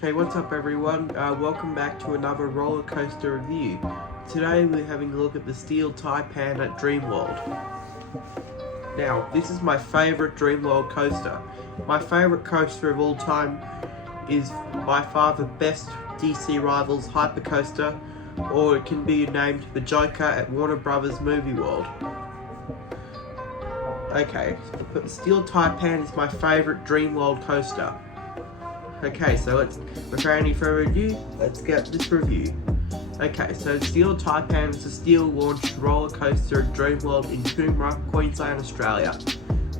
Hey, what's up everyone? Welcome back to another roller coaster review. Today we're having a look at the Steel Taipan at Dreamworld. Now, this is my favourite Dreamworld coaster. My favourite coaster of all time is by far the best DC Rivals hypercoaster, or it can be named the Joker at Warner Brothers Movie World. Okay, but Steel Taipan is my favourite Dreamworld coaster. Okay, so without any further ado, let's get this review. Okay, so Steel Taipan is a steel-launched roller coaster at Dreamworld in Coomera, Queensland, Australia.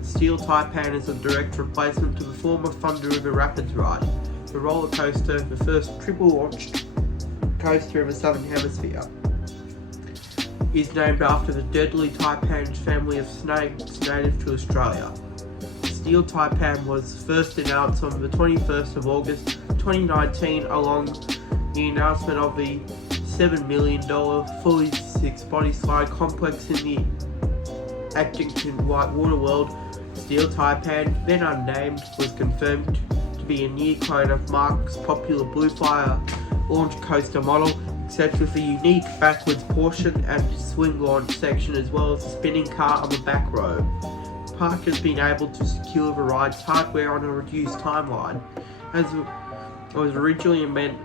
Steel Taipan is a direct replacement to the former Thunder River Rapids ride. The roller coaster, the first triple-launched coaster in the Southern Hemisphere, is named after the deadly Taipan family of snakes native to Australia. Steel Taipan was first announced on the 21st of August 2019 along the announcement of the $7 million fully six-body slide complex in the Actington Whitewater World. Steel Taipan, then unnamed, was confirmed to be a near clone of Mark's popular Bluefire launch coaster model, except with a unique backwards portion and swing launch section, as well as a spinning car on the back row. Park has been able to secure the ride's hardware on a reduced timeline, as it was originally meant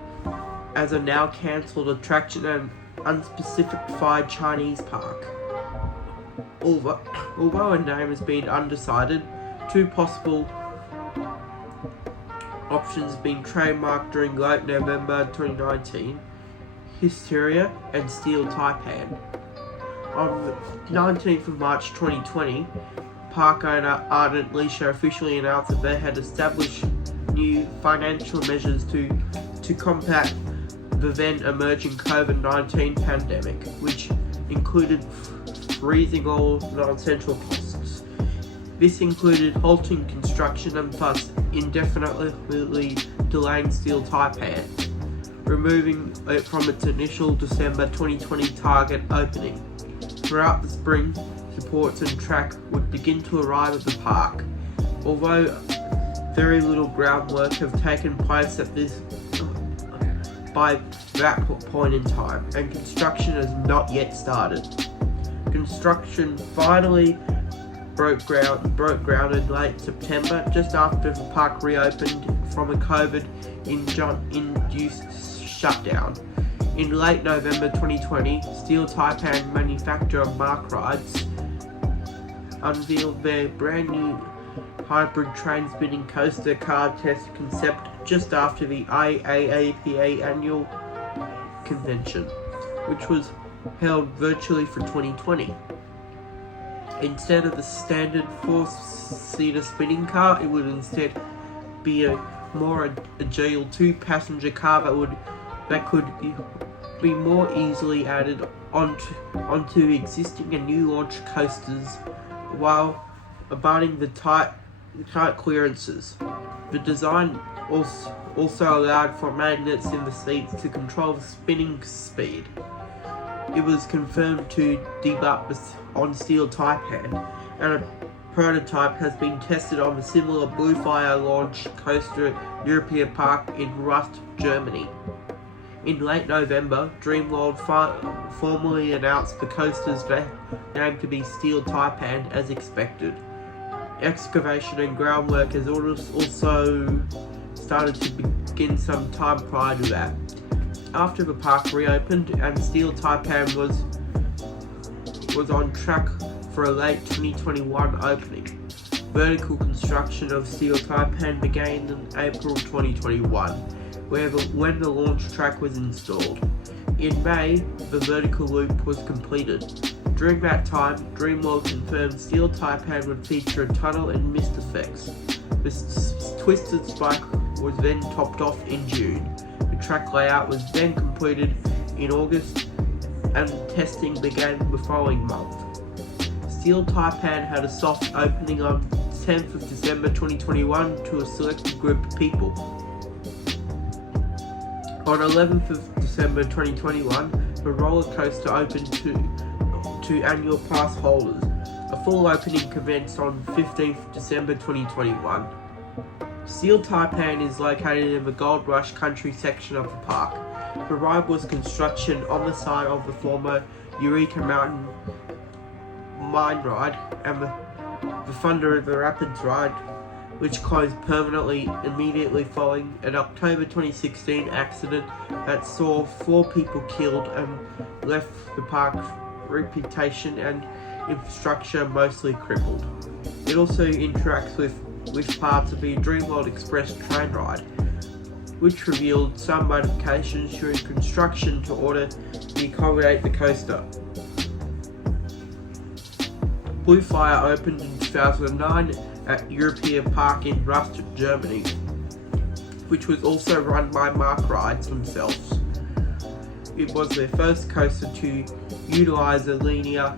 as a now cancelled attraction and unspecified Chinese park. Although a name has been undecided, two possible options have been trademarked during late November 2019: Hysteria and Steel Taipan. On the 19th of March 2020, park owner Ardent Leisure officially announced that they had established new financial measures to combat the then emerging COVID-19 pandemic, which included freezing all non-essential costs. This included halting construction and thus indefinitely delaying Steel Taipan, removing it from its initial December 2020 target opening. Throughout the spring, supports and track would begin to arrive at the park, although very little groundwork have taken place at this by that point in time, and construction has not yet started. Construction finally broke ground in late September, just after the park reopened from a COVID-induced shutdown. In late November 2020, Steel Taipan manufacturer Mark Rides unveiled their brand new hybrid train spinning coaster car test concept just after the IAAPA annual convention, which was held virtually for 2020. Instead of the standard four-seater spinning car, it would instead be a more agile two-passenger car that could be more easily added onto existing and new launch coasters while abandoning the tight clearances. The design also allowed for magnets in the seats to control the spinning speed. It was confirmed to debut on Steel Taipan, and a prototype has been tested on the similar Bluefire launch coaster at European Park in Rust, Germany. In late November, Dreamworld formally announced the coaster's name to be Steel Taipan as expected. Excavation and groundwork has also started to begin some time prior to that. After the park reopened and Steel Taipan was on track for a late 2021 opening, vertical construction of Steel Taipan began in April 2021, when the launch track was installed. In May, the vertical loop was completed. During that time, Dreamworld confirmed Steel Taipan would feature a tunnel and mist effects. The twisted spike was then topped off in June. The track layout was then completed in August, and testing began the following month. Steel Taipan had a soft opening on 10th of December 2021 to a selected group of people. On 11th of December 2021, the roller coaster opened to annual pass holders. A full opening commenced on 15th December 2021. Steel Taipan is located in the Gold Rush country section of the park. The ride was construction on the side of the former Eureka Mountain mine ride and the Thunder River Rapids ride, which closed permanently immediately following an October 2016 accident that saw 4 people killed and left the park's reputation and infrastructure mostly crippled. It also interacts with parts of the Dreamworld Express train ride, which revealed some modifications during construction to order to accommodate the coaster. Blue Fire opened in 2009 at European Park in Rust, Germany, which was also run by Mark Rides themselves. It was their first coaster to utilize a linear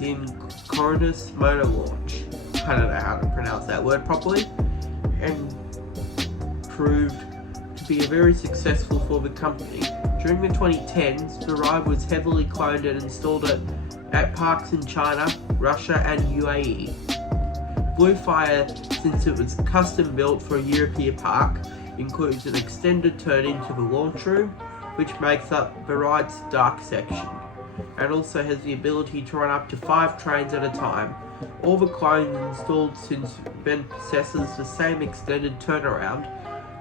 synchronous motor launch. I don't know how to pronounce that word properly, and proved to be very successful for the company. During the 2010s, the ride was heavily cloned and installed at parks in China, Russia and UAE. Blue Fire, since it was custom built for a European park, includes an extended turn into the launch room, which makes up the ride's dark section, and also has the ability to run up to 5 trains at a time. All the clones installed since then possesses the same extended turnaround,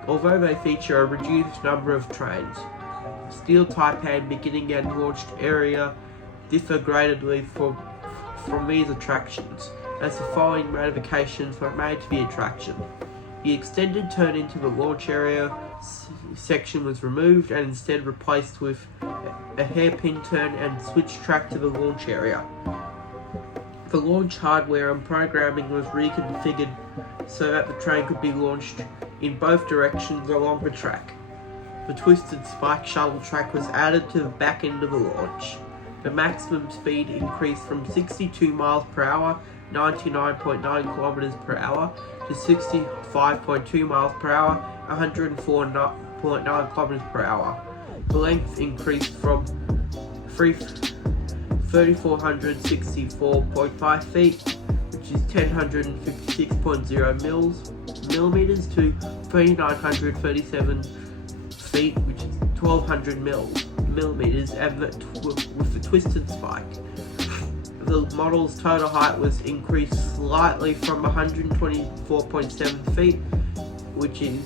although they feature a reduced number of trains. Steel Taipan beginning and launched area differ greatly from these attractions, as the following modifications were made to the attraction. The extended turn into the launch area section was removed and instead replaced with a hairpin turn and switch track to the launch area. The launch hardware and programming was reconfigured so that the train could be launched in both directions along the track. The twisted spike shuttle track was added to the back end of the launch. The maximum speed increased from 62 miles per hour, 99.9 kilometers per hour, to 65.2 miles per hour, 104.9 kilometers per hour. The length increased from 3,464.5 feet, which is 1,056.0 millimeters, to 3,937 feet, which is 1,200 millimeters, and with the twisted spike. The model's total height was increased slightly from 124.7 feet, which is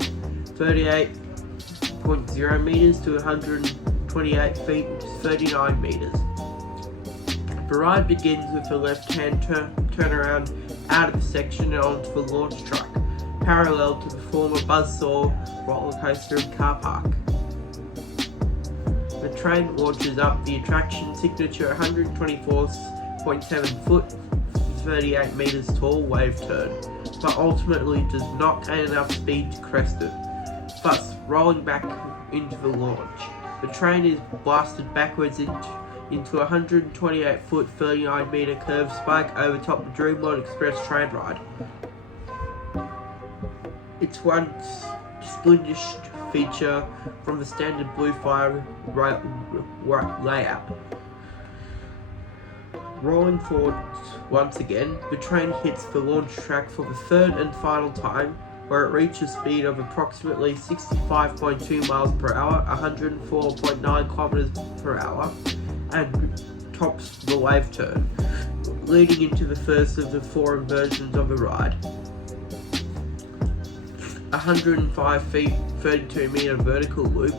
38.0 meters, to 128 feet, which is 39 meters. The ride begins with a left-hand turnaround out of the section and onto the launch track, parallel to the former Buzzsaw roller coaster and car park. The train launches up the attraction signature 124.7 foot, 38 meters tall wave turn, but ultimately does not gain enough speed to crest it, thus rolling back into the launch. The train is blasted backwards into a 128 foot, 39 meter curved spike over top the Dreamworld Express train ride. It's one distinguished feature from the standard Blue Fire layout. Rolling forward once again, the train hits the launch track for the third and final time, where it reaches a speed of approximately 65.2 miles per hour, 104.9 kilometers per hour, and tops the wave turn, leading into the first of the 4 inversions of the ride. 105 feet, 32 meter vertical loop,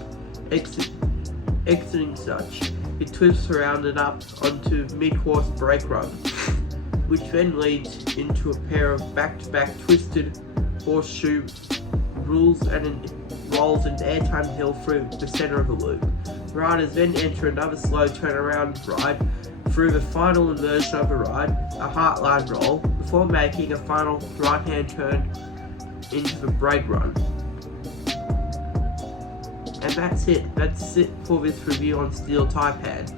exiting such, it twists around and up onto mid-horse brake run, which then leads into a pair of back-to-back twisted horseshoe rolls and an airtime hill through the center of the loop. Riders then enter another slow turnaround ride through the final inversion of the ride, a heartline roll, before making a final right-hand turn into the brake run. And that's it for this review on Steel Taipan.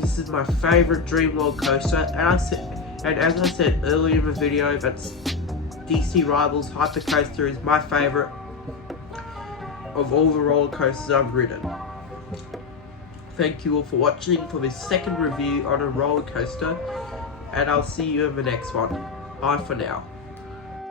This is my favourite Dreamworld coaster, and as I said earlier in the video, that's DC Rivals Hypercoaster is my favourite of all the roller coasters I've ridden. Thank you all for watching for this second review on a roller coaster, and I'll see you in the next one. Bye for now.